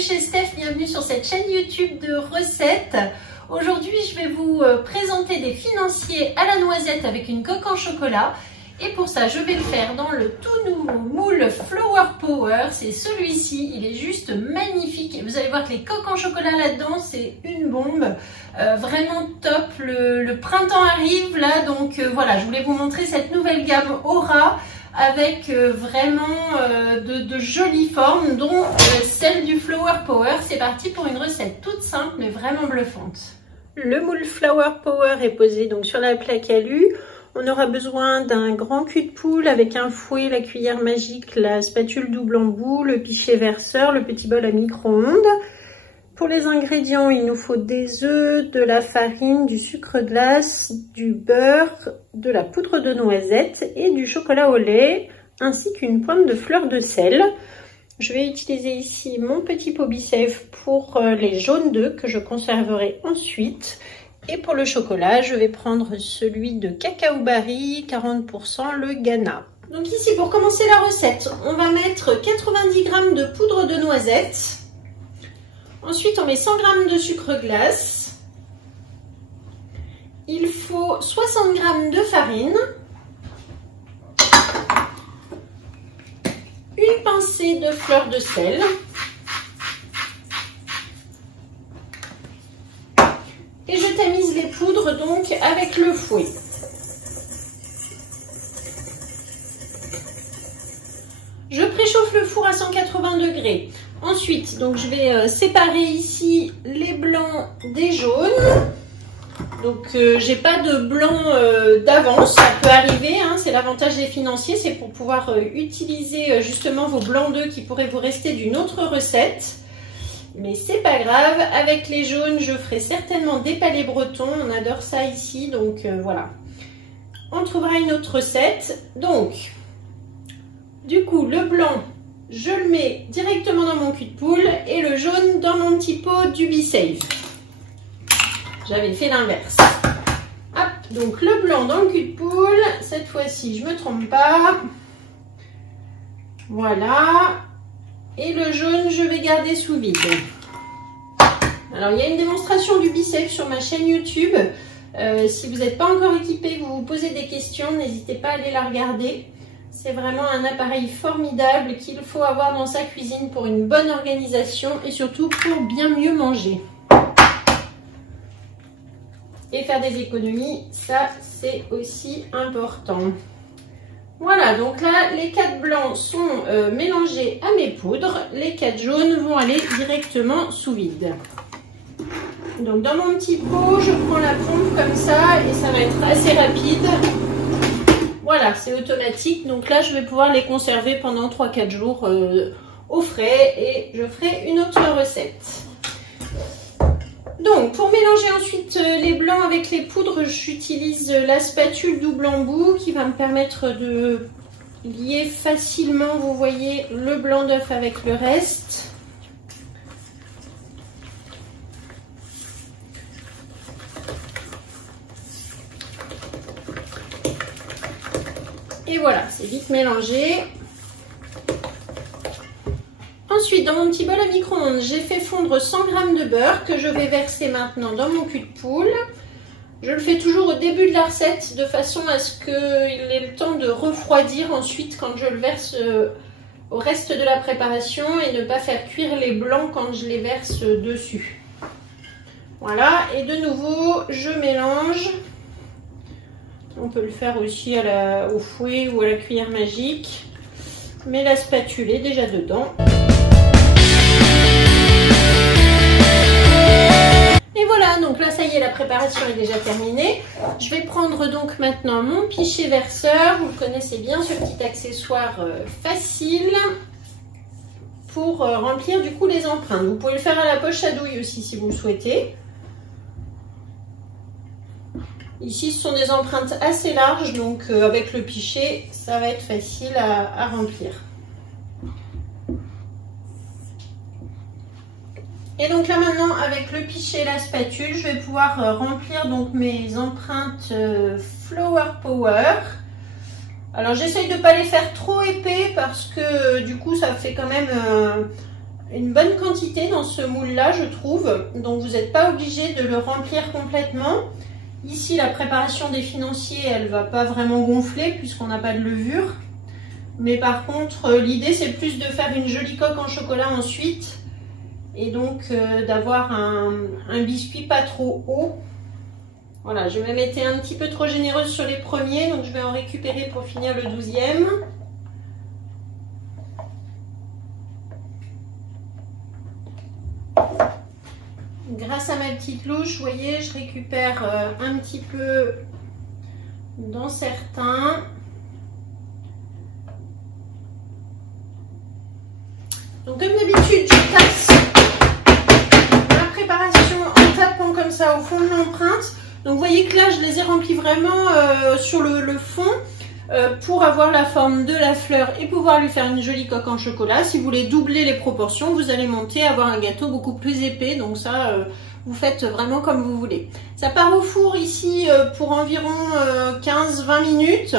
chez Steph, bienvenue sur cette chaîne YouTube de recettes. Aujourd'hui, je vais vous présenter des financiers à la noisette avec une coque en chocolat. Et pour ça, je vais le faire dans le tout nouveau moule Flower Power. C'est celui-ci, il est juste magnifique. Et vous allez voir que les coques en chocolat là-dedans, c'est une bombe. Vraiment top. Le printemps arrive là, donc voilà, je voulais vous montrer cette nouvelle gamme Aura avec vraiment de jolies formes, dont celle du Flower Power. C'est parti pour une recette toute simple mais vraiment bluffante. Le moule Flower Power est posé donc sur la plaque alu. On aura besoin d'un grand cul de poule avec un fouet, la cuillère magique, la spatule double embout, le pichet verseur, le petit bol à micro-ondes. Pour les ingrédients, il nous faut des œufs, de la farine, du sucre glace, du beurre, de la poudre de noisette et du chocolat au lait, ainsi qu'une pointe de fleur de sel. Je vais utiliser ici mon petit pot Bisafe pour les jaunes d'œufs que je conserverai ensuite. Et pour le chocolat, je vais prendre celui de Cacao Barry, 40% le Ghana. Donc ici, pour commencer la recette, on va mettre 90 g de poudre de noisette. Ensuite, on met 100 g de sucre glace. Il faut 60 g de farine. Une pincée de fleur de sel. Et je tamise les poudres donc avec le fouet. Je préchauffe le four à 180 degrés. Ensuite, donc je vais séparer ici les blancs des jaunes. Donc j'ai pas de blanc d'avance, ça peut arriver, hein, c'est l'avantage des financiers, c'est pour pouvoir utiliser justement vos blancs d'œufs qui pourraient vous rester d'une autre recette. Mais c'est pas grave, avec les jaunes, je ferai certainement des palets bretons, on adore ça ici, donc voilà. On trouvera une autre recette. Donc, du coup, le blanc, je le mets directement dans mon cul de poule et le jaune dans mon petit pot du Bisafe. J'avais fait l'inverse. Hop, donc le blanc dans le cul de poule, cette fois-ci, je me trompe pas. Voilà. Et le jaune, je vais garder sous vide. Alors, il y a une démonstration du Bisafe sur ma chaîne YouTube. Si vous n'êtes pas encore équipé, vous vous posez des questions, n'hésitez pas à aller la regarder. C'est vraiment un appareil formidable qu'il faut avoir dans sa cuisine pour une bonne organisation et surtout pour bien mieux manger. Et faire des économies, ça c'est aussi important. Voilà, donc là, les 4 blancs sont mélangés à mes poudres. Les 4 jaunes vont aller directement sous vide. Donc dans mon petit pot, je prends la pompe comme ça et ça va être assez rapide. Voilà, c'est automatique. Donc là, je vais pouvoir les conserver pendant 3-4 jours au frais et je ferai une autre recette. Donc, pour mélanger ensuite les blancs avec les poudres, j'utilise la spatule double embout qui va me permettre de lier facilement, vous voyez, le blanc d'œuf avec le reste. Et voilà, c'est vite mélangé. Ensuite, dans mon petit bol à micro-ondes, j'ai fait fondre 100 g de beurre que je vais verser maintenant dans mon cul de poule. Je le fais toujours au début de la recette de façon à ce qu'il ait le temps de refroidir ensuite quand je le verse au reste de la préparation et ne pas faire cuire les blancs quand je les verse dessus. Voilà, et de nouveau, je mélange. On peut le faire aussi au fouet ou à la cuillère magique. Mais la spatule est déjà dedans. Et voilà, donc là ça y est, la préparation est déjà terminée. Je vais prendre donc maintenant mon pichet verseur. Vous le connaissez bien, ce petit accessoire facile pour remplir du coup les empreintes. Vous pouvez le faire à la poche à douille aussi si vous le souhaitez. Ici, ce sont des empreintes assez larges, donc avec le pichet, ça va être facile à remplir. Et donc là maintenant, avec le pichet et la spatule, je vais pouvoir remplir donc mes empreintes Flower Power. Alors j'essaye de ne pas les faire trop épais parce que du coup ça fait quand même une bonne quantité dans ce moule-là, je trouve. Donc, vous n'êtes pas obligé de le remplir complètement. Ici, la préparation des financiers, elle ne va pas vraiment gonfler puisqu'on n'a pas de levure. Mais par contre, l'idée, c'est plus de faire une jolie coque en chocolat ensuite. Et donc, d'avoir un biscuit pas trop haut. Voilà, je m'avais été un petit peu trop généreuse sur les premiers, donc je vais en récupérer pour finir le 12e. Grâce à ma petite louche, vous voyez, je récupère un petit peu dans certains. Donc comme d'habitude, je passe ma préparation en tapant comme ça au fond de l'empreinte. Donc vous voyez que là, je les ai remplis vraiment sur le fond pour avoir la forme de la fleur et pouvoir lui faire une jolie coque en chocolat. Si vous voulez doubler les proportions, vous allez monter, avoir un gâteau beaucoup plus épais. Donc ça, vous faites vraiment comme vous voulez. Ça part au four ici pour environ 15-20 minutes.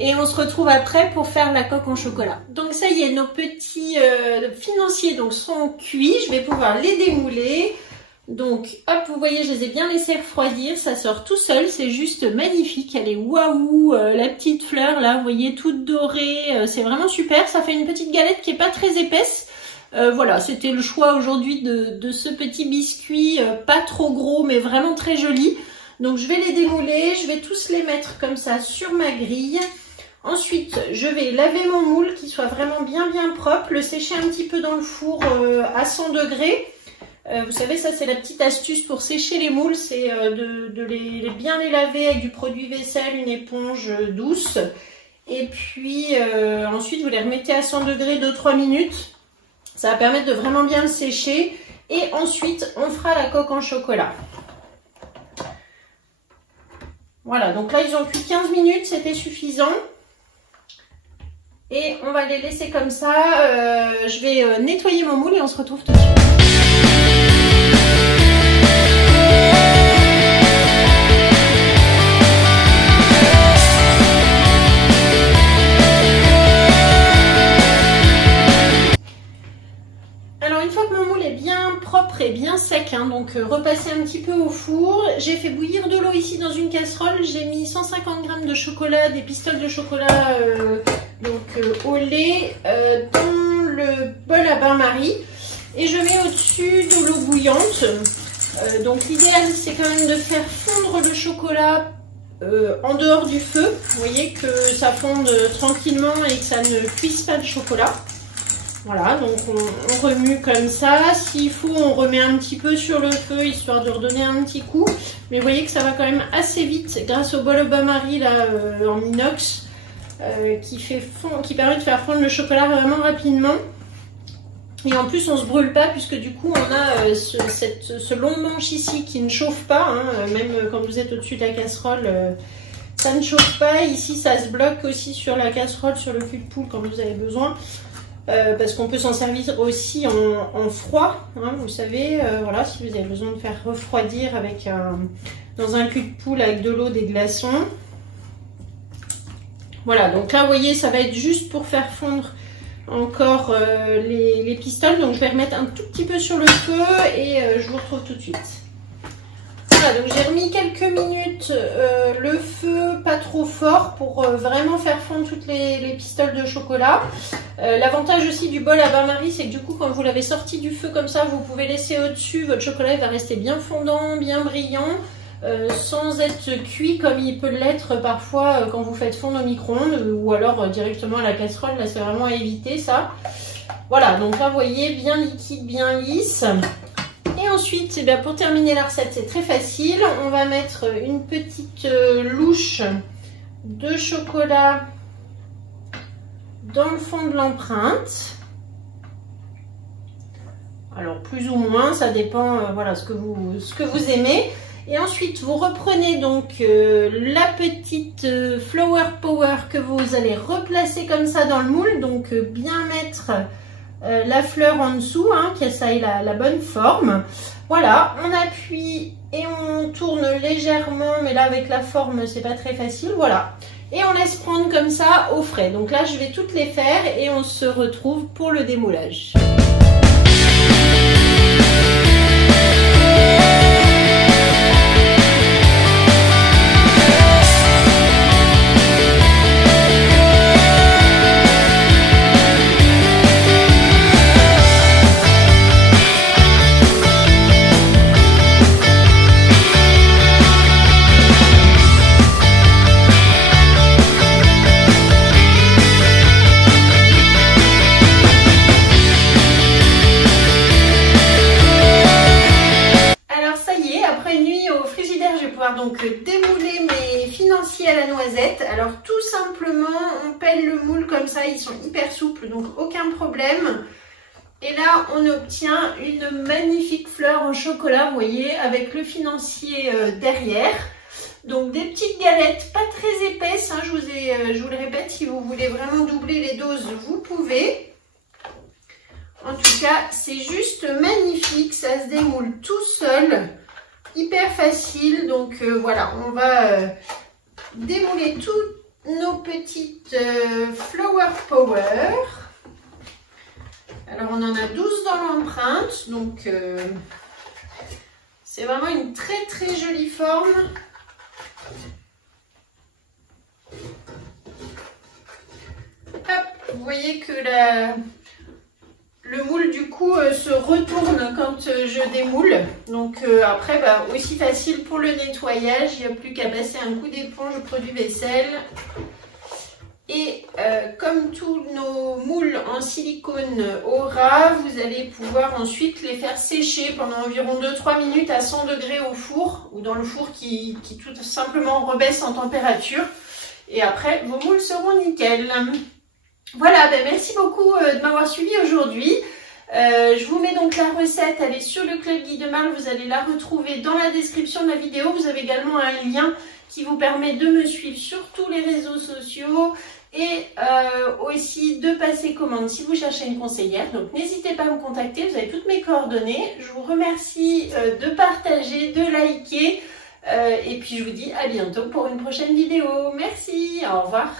Et on se retrouve après pour faire la coque en chocolat. Donc ça y est, nos petits financiers donc, sont cuits. Je vais pouvoir les démouler. Donc hop, vous voyez, je les ai bien laissés refroidir. Ça sort tout seul, c'est juste magnifique. Elle est waouh, la petite fleur là, vous voyez, toute dorée. C'est vraiment super. Ça fait une petite galette qui est pas très épaisse. Voilà, c'était le choix aujourd'hui de ce petit biscuit. Pas trop gros, mais vraiment très joli. Donc je vais les démouler. Je vais tous les mettre comme ça sur ma grille. Ensuite, je vais laver mon moule, qu'il soit vraiment bien propre, le sécher un petit peu dans le four à 100 degrés. Vous savez, ça c'est la petite astuce pour sécher les moules, c'est de bien les laver avec du produit vaisselle, une éponge douce. Et puis ensuite, vous les remettez à 100 degrés 2-3 minutes. Ça va permettre de vraiment bien le sécher. Et ensuite, on fera la coque en chocolat. Voilà, donc là, ils ont cuit 15 minutes, c'était suffisant. Et on va les laisser comme ça. Je vais nettoyer mon moule et on se retrouve tout de suite. Alors une fois que mon moule est bien propre et bien sec, hein, donc repasser un petit peu au four. J'ai fait bouillir de l'eau ici dans une casserole. J'ai mis 150 g de chocolat, des pistoles de chocolat au lait dans le bol à bain-marie. Et je mets au-dessus de l'eau bouillante. Donc l'idéal c'est quand même de faire fondre le chocolat en dehors du feu. Vous voyez que ça fonde tranquillement et que ça ne cuise pas le chocolat. Voilà, donc on remue comme ça. S'il faut, on remet un petit peu sur le feu histoire de redonner un petit coup. Mais vous voyez que ça va quand même assez vite grâce au bol à bain-marie là en inox qui permet de faire fondre le chocolat vraiment rapidement. Et en plus, on ne se brûle pas puisque du coup, on a ce long manche ici qui ne chauffe pas. Hein, même quand vous êtes au-dessus de la casserole, ça ne chauffe pas. Ici, ça se bloque aussi sur la casserole, sur le cul de poule quand vous avez besoin. Parce qu'on peut s'en servir aussi en froid, hein, vous savez, voilà, si vous avez besoin de faire refroidir dans un cul de poule avec de l'eau, des glaçons. Voilà, donc là, vous voyez, ça va être juste pour faire fondre encore les pistoles. Donc, je vais remettre un tout petit peu sur le feu et je vous retrouve tout de suite. Voilà, donc j'ai remis quelques minutes le feu pas trop fort pour vraiment faire fondre toutes les pistoles de chocolat. L'avantage aussi du bol à bain-marie, c'est que du coup quand vous l'avez sorti du feu comme ça, vous pouvez laisser au-dessus, votre chocolat va rester bien fondant, bien brillant, sans être cuit comme il peut l'être parfois quand vous faites fondre au micro-ondes ou alors directement à la casserole. Là c'est vraiment à éviter ça. Voilà, donc là vous voyez, bien liquide, bien lisse. Et ensuite, eh bien, pour terminer la recette, c'est très facile. On va mettre une petite louche de chocolat dans le fond de l'empreinte. Alors, plus ou moins, ça dépend, voilà, ce que vous aimez. Et ensuite, vous reprenez donc la petite Flower Power que vous allez replacer comme ça dans le moule. Donc, bien mettre la fleur en dessous, hein, que ça ait la bonne forme. Voilà, on appuie et on tourne légèrement, mais là avec la forme c'est pas très facile, voilà. Et on laisse prendre comme ça au frais. Donc là je vais toutes les faire et on se retrouve pour le démoulage. Donc démouler mes financiers à la noisette. Alors tout simplement on pèle le moule comme ça, ils sont hyper souples donc aucun problème. Et là on obtient une magnifique fleur en chocolat, vous voyez, avec le financier derrière. Donc des petites galettes pas très épaisses, hein, je vous le répète, si vous voulez vraiment doubler les doses vous pouvez. En tout cas c'est juste magnifique, ça se démoule tout seul. Hyper facile, donc voilà, on va démouler toutes nos petites Flower Power. Alors on en a 12 dans l'empreinte, donc c'est vraiment une très très jolie forme. Hop, vous voyez que le moule du coup se retourne quand je démoule, donc après aussi facile pour le nettoyage, il n'y a plus qu'à passer un coup d'éponge produit vaisselle. Et comme tous nos moules en silicone Aura, vous allez pouvoir ensuite les faire sécher pendant environ 2-3 minutes à 100 degrés au four ou dans le four qui tout simplement rebaisse en température, et après vos moules seront nickel. Voilà, merci beaucoup de m'avoir suivi aujourd'hui. Je vous mets donc la recette, elle est sur le Club Guy de Marle, vous allez la retrouver dans la description de la vidéo. Vous avez également un lien qui vous permet de me suivre sur tous les réseaux sociaux et aussi de passer commande si vous cherchez une conseillère. Donc n'hésitez pas à me contacter, vous avez toutes mes coordonnées. Je vous remercie de partager, de liker et puis je vous dis à bientôt pour une prochaine vidéo. Merci, au revoir.